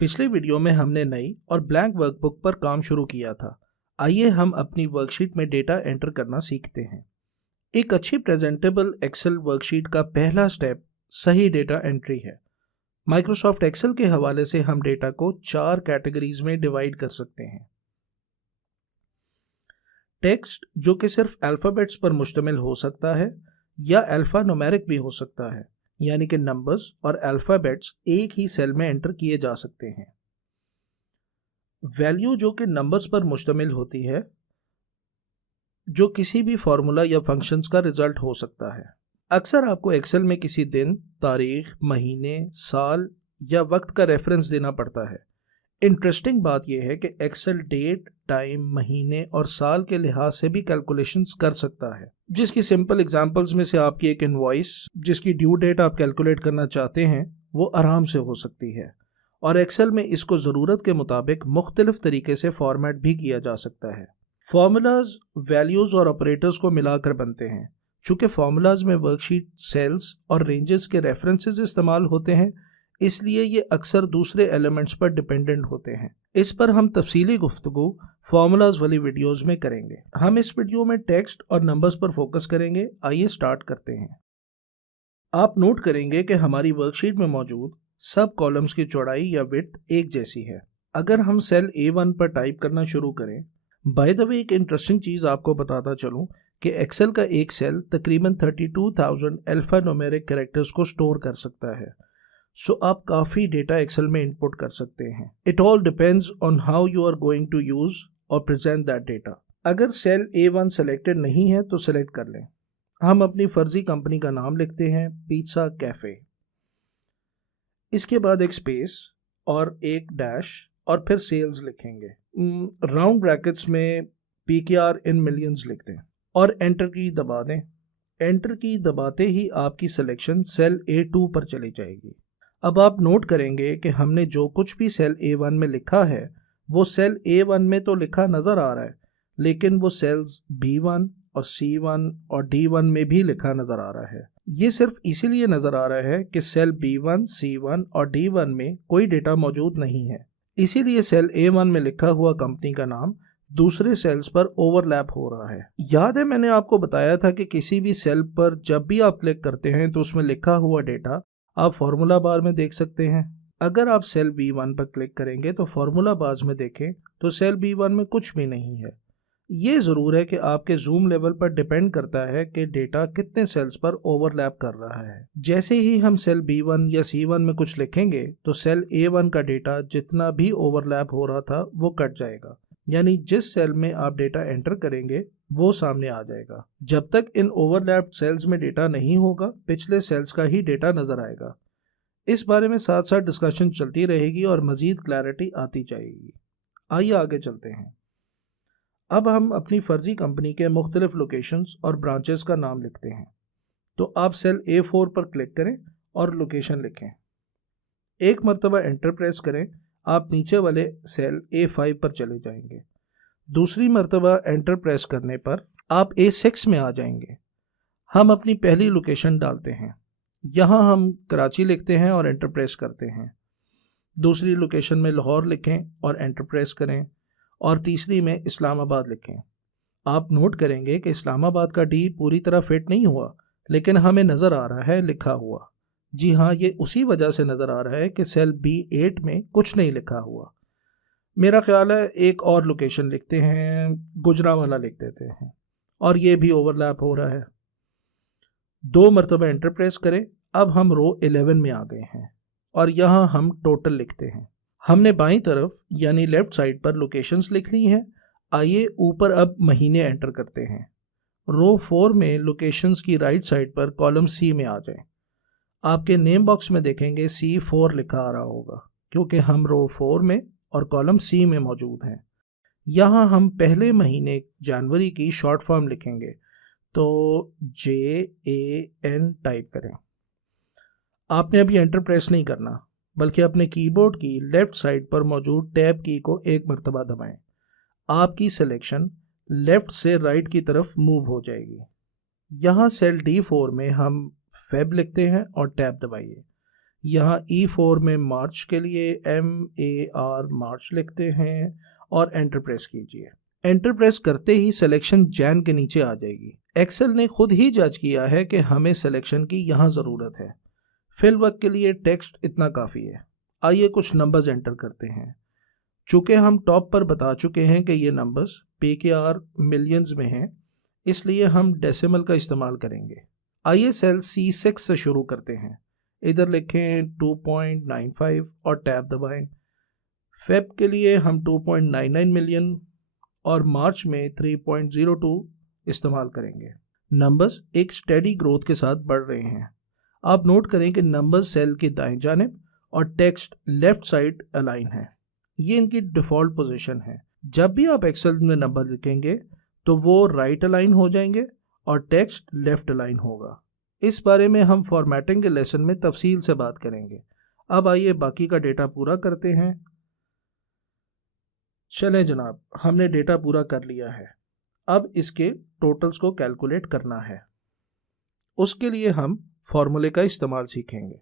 पिछले वीडियो में हमने नई और ब्लैंक वर्कबुक पर काम शुरू किया था। आइए हम अपनी वर्कशीट में डेटा एंटर करना सीखते हैं। एक अच्छी प्रेजेंटेबल एक्सेल वर्कशीट का पहला स्टेप सही डेटा एंट्री है। माइक्रोसॉफ्ट एक्सेल के हवाले से हम डेटा को 4 कैटेगरीज में डिवाइड कर सकते हैं। टेक्स्ट, जो कि सिर्फ अल्फ़ाबेट्स पर मुश्तमिल हो सकता है या अल्फ़ा न्यूमेरिक भी हो सकता है, यानी कि नंबर्स और अल्फ़ाबेट्स एक ही सेल में एंटर किए जा सकते हैं। वैल्यू, जो कि नंबर्स पर मुश्तमिल होती है, जो किसी भी फार्मूला या फंक्शंस का रिजल्ट हो सकता है। अक्सर आपको एक्सेल में किसी दिन, तारीख, महीने, साल या वक्त का रेफरेंस देना पड़ता है। इंटरेस्टिंग बात यह है कि एक्सेल डेट, टाइम, महीने और साल के लिहाज से भी कैलकुलेशंस कर सकता है, जिसकी सिंपल एग्जांपल्स में से आपकी एक इनवॉइस जिसकी ड्यू डेट आप कैलकुलेट करना चाहते हैं वो आराम से हो सकती है। और एक्सेल में इसको ज़रूरत के मुताबिक मुख्तलिफ तरीके से फॉर्मेट भी किया जा सकता है। फार्मूलाज, वैल्यूज़ और ऑपरेटर्स को मिलाकर बनते हैं। चूँकि फार्मूलाज में वर्कशीट, सेल्स और रेंजेस के रेफरेंसेस इस्तेमाल होते हैं, इसलिए ये अक्सर दूसरे एलिमेंट्स पर डिपेंडेंट होते हैं। इस पर हम तफसीली गुफ्तगू फार्मूलाज वाली वीडियोज़ में करेंगे। हम इस वीडियो में टेक्स्ट और नंबर्स पर फोकस करेंगे। आइए स्टार्ट करते हैं। आप नोट करेंगे कि हमारी वर्कशीट में मौजूद सब कॉलम्स की चौड़ाई या विड्थ एक जैसी है। अगर हम सेल A1 पर टाइप करना शुरू करें, बाय द वे एक इंटरेस्टिंग चीज़ आपको बताता चलूं कि एक्सेल का एक सेल तकरीबन 32,000 अल्फ़ा न्यूमेरिक कैरेक्टर्स को स्टोर कर सकता है। सो आप काफ़ी डेटा एक्सेल में इनपुट कर सकते हैं। It all depends on how you are going to use और प्रेजेंट दैट डेटा। अगर सेल A1 सेलेक्टेड नहीं है तो सेलेक्ट कर लें। हम अपनी फर्जी कंपनी का नाम लिखते हैं, पिज़्ज़ा कैफ़े। इसके बाद एक स्पेस और एक डैश और फिर सेल्स लिखेंगे। राउंड ब्रैकेट्स में PKR इन मिलियंस लिख दें और एंटर की दबा दें। एंटर की दबाते ही आपकी सिलेक्शन सेल A2 पर चली जाएगी। अब आप नोट करेंगे कि हमने जो कुछ भी सेल A1 में लिखा है वो सेल A1 में तो लिखा नज़र आ रहा है, लेकिन वो सेल्स B1 और C1 और D1 में भी लिखा नज़र आ रहा है। ये सिर्फ इसीलिए नज़र आ रहा है कि सेल B1, C1 और D1 में कोई डेटा मौजूद नहीं है। इसीलिए सेल A1 में लिखा हुआ कंपनी का नाम दूसरे सेल्स पर ओवरलैप हो रहा है। याद है मैंने आपको बताया था कि किसी भी सेल पर जब भी आप क्लिक करते हैं तो उसमें लिखा हुआ डेटा आप फार्मूला बार में देख सकते हैं। अगर आप सेल B1 पर क्लिक करेंगे तो फार्मूला बार में देखें तो सेल B1 में कुछ भी नहीं है। ये ज़रूर है कि आपके जूम लेवल पर डिपेंड करता है कि डेटा कितने सेल्स पर ओवरलैप कर रहा है। जैसे ही हम सेल B1 या C1 में कुछ लिखेंगे तो सेल A1 का डेटा जितना भी ओवरलैप हो रहा था वो कट जाएगा, यानी जिस सेल में आप डेटा एंटर करेंगे वो सामने आ जाएगा। जब तक इन ओवरलैप्ड सेल्स में डेटा नहीं होगा, पिछले सेल्स का ही डेटा नज़र आएगा। इस बारे में साथ साथ डिस्कशन चलती रहेगी और मज़ीद क्लैरिटी आती जाएगी। आइए आगे चलते हैं। अब हम अपनी फर्जी कंपनी के मुख्तलिफ लोकेशंस और ब्रांचेस का नाम लिखते हैं। तो आप सेल A4 पर क्लिक करें और लोकेशन लिखें। एक मरतबा एंटर प्रेस करें, आप नीचे वाले सेल A5 पर चले जाएंगे। दूसरी मरतबा एंटर प्रेस करने पर आप A6 में आ जाएंगे। हम अपनी पहली लोकेशन डालते हैं। यहाँ हम कराची लिखते हैं और एंटर प्रेस करते हैं। दूसरी लोकेशन में लाहौर लिखें और एंटर प्रेस करें और तीसरी में इस्लामाबाद लिखें। आप नोट करेंगे कि इस्लामाबाद का डी पूरी तरह फिट नहीं हुआ, लेकिन हमें नज़र आ रहा है लिखा हुआ। जी हाँ, ये उसी वजह से नज़र आ रहा है कि सेल B8 में कुछ नहीं लिखा हुआ। मेरा ख्याल है एक और लोकेशन लिखते हैं, गुजरांवाला लिख देते हैं, और ये भी ओवरलैप हो रहा है। 2 मरतबा एंटर प्रेस करें। अब हम रो 11 में आ गए हैं और यहाँ हम टोटल लिखते हैं। हमने बाईं तरफ यानी लेफ्ट साइड पर लोकेशंस लिख ली हैं। आइए ऊपर अब महीने एंटर करते हैं। रो 4 में लोकेशंस की राइट साइड पर कॉलम C में आ जाएं। आपके नेम बॉक्स में देखेंगे C4 लिखा आ रहा होगा, क्योंकि हम रो 4 में और कॉलम C में मौजूद हैं। यहाँ हम पहले महीने जनवरी की शॉर्ट फॉर्म लिखेंगे, तो JAN टाइप करें। आपने अभी एंटर प्रेस नहीं करना, बल्कि अपने कीबोर्ड की लेफ्ट साइड पर मौजूद टैब की को एक मरतबा दबाएं। आपकी सिलेक्शन लेफ्ट से राइट की तरफ मूव हो जाएगी। यहाँ सेल D4 में हम फेब लिखते हैं और टैब दबाइए। यहाँ E4 में मार्च के लिए MAR मार्च लिखते हैं और एंटर प्रेस कीजिए। एंटर प्रेस करते ही सिलेक्शन जैन के नीचे आ जाएगी। एक्सेल ने खुद ही जज किया है कि हमें सिलेक्शन की यहाँ ज़रूरत है। फिल वर्क के लिए टेक्स्ट इतना काफ़ी है। आइए कुछ नंबर्स एंटर करते हैं। चूँकि हम टॉप पर बता चुके हैं कि ये नंबर्स PKR मिलियंस में हैं, इसलिए हम डेसिमल का इस्तेमाल करेंगे। आइए सेल C6 से शुरू करते हैं। इधर लिखें 2.95 और टैब दबाएं। फेब के लिए हम 2.99 मिलियन और मार्च में 3.02 इस्तेमाल करेंगे। नंबर्स एक स्टेडी ग्रोथ के साथ बढ़ रहे हैं। आप नोट करें कि नंबर्स सेल की दाएं जानिब और टेक्स्ट लेफ्ट साइड अलाइन है। ये इनकी डिफ़ॉल्ट पोजीशन है। जब भी आप एक्सेल में नंबर लिखेंगे तो वो राइट अलाइन हो जाएंगे और टेक्स्ट लेफ्ट अलाइन होगा। इस बारे में हम फॉर्मेटिंग के लेसन में तफसील से बात करेंगे। अब आइए बाकी का डेटा पूरा करते हैं। चलें जनाब, हमने डेटा पूरा कर लिया है। अब इसके टोटल्स को कैलकुलेट करना है। उसके लिए हम फॉर्मूले का इस्तेमाल सीखेंगे।